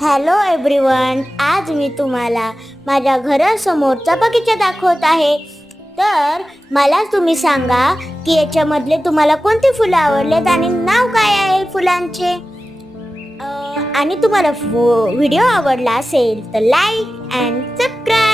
Hello everyone, आज मी तुम्हाला माझ्या घरासमोरचा बगीचा दाखवत आहे. तर मला तुम्ही सांगा की याच्यामधले तुम्हाला कोणती फुलं आवडलेत आणि नाव काय आहे फुलांचे. आणि तुम्हाला व्हिडिओ आवडला असेल तर लाईक अँड सबस्क्राईब.